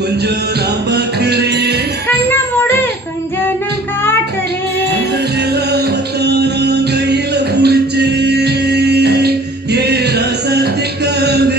கொஞ்சம் நான் பார்க்கிறேன், கண்ணை மூடு கொஞ்சம் நான் காட்டுறேன். அந்த நிலாவத்தான் நான் கையில புடிச்சேன், ஏ ராசாத்திக்காக.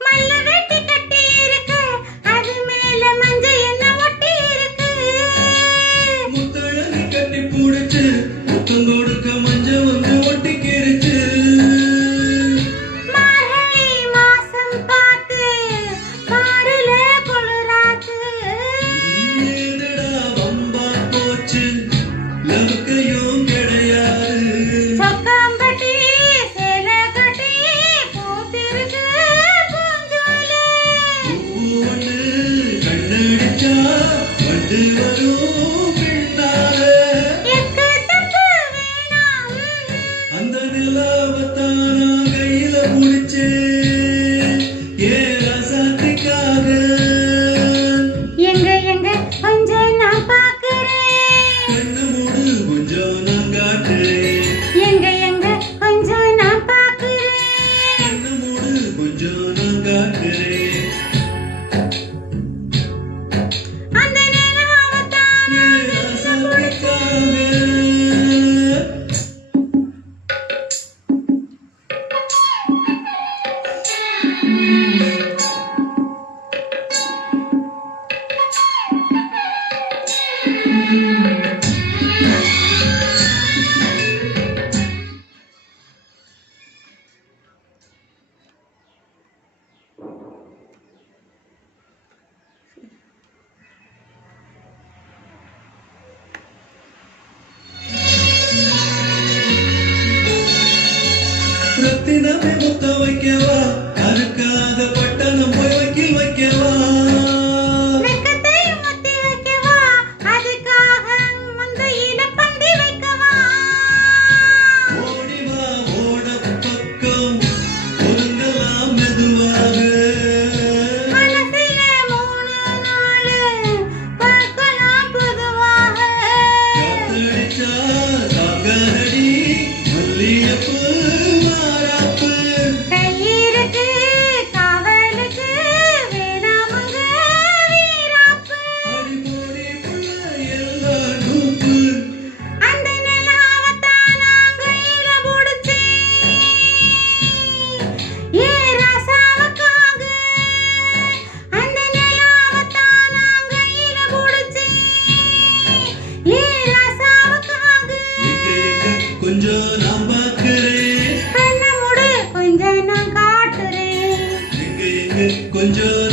மல்ல வெட்டி கட்டி இருக்கு, அது மேல மஞ்சள் என்ன ஒட்டி இருக்கு. முத்தழகு கட்டி புடிச்சு முத்தம் கொடுக்க மஞ்சள் வந்து ஒட்டிக்கிருச்சு. மார்கழி மாசம் பார்த்து காருல குளிராச்சு. ஏதடா வம்பா போச்சு, லவுக்கையும் கிடையாது. சொக்காம்பட்டி சேலை கட்டி பூத்திருக்கு பூஞ்சோலை. பூவொன்னு கண்ணடிச்சா வந்து வரும் பின்னால. எக்கு தப்பு வேணாம், அந்த நிலாவத்தான் நான் கையில புடிச்சேன், ஏ ராசாத்திக்காக. எங்க எங்க கொஞ்சம் நான் பார்க்கிறேன். கண்ணு மூடு கொஞ்சம் நான் காட்டுறேன், எங்க எங்க கொஞ்சம் நான் பார்க்கிறேன். கண்ணு மூடு கொஞ்சம் நான் காட்டுறேன், அந்த நிலாவத்தான் ஏ ராசாத்திக்காக. ரத்தினமே முத்த வைக்கவா, அதுக்காக பட்டணம் போய் வக்கீல் வைக்கவா. வெக்கத்தையும் முத்தி வைக்கவா, அதுக்காக முந்தையில பந்தி வைக்கவா. ஓடி வா ஓட பக்கம் ஒருங்கலாம் மெதுவாக. மனசுல 3 நாள் பார்க்கலாம் பொதுவாக. காத்தடிச்சா தாங்காதடி மல்லியப்பு மாறாப்பு. கையிருக்கு காவலுக்கு வேணாமுங்க வீராப்பு. அடிபொடி புள்ள எல்லாம் நூப்பு. அந்த நிலாவத்தான் நான் கையில புடிச்சேன், ஏ ராசாவுக்காக. அந்த நிலாவத்தான் நான் கையில புடிச்சேன், ஏ ராசாவுக்காக. கொஞ்சம் நான் பார்க்கிறேன், கண்ணை மூடு கொஞ்சம் நான் காட்டுறேன். எங்க கொஞ்சம்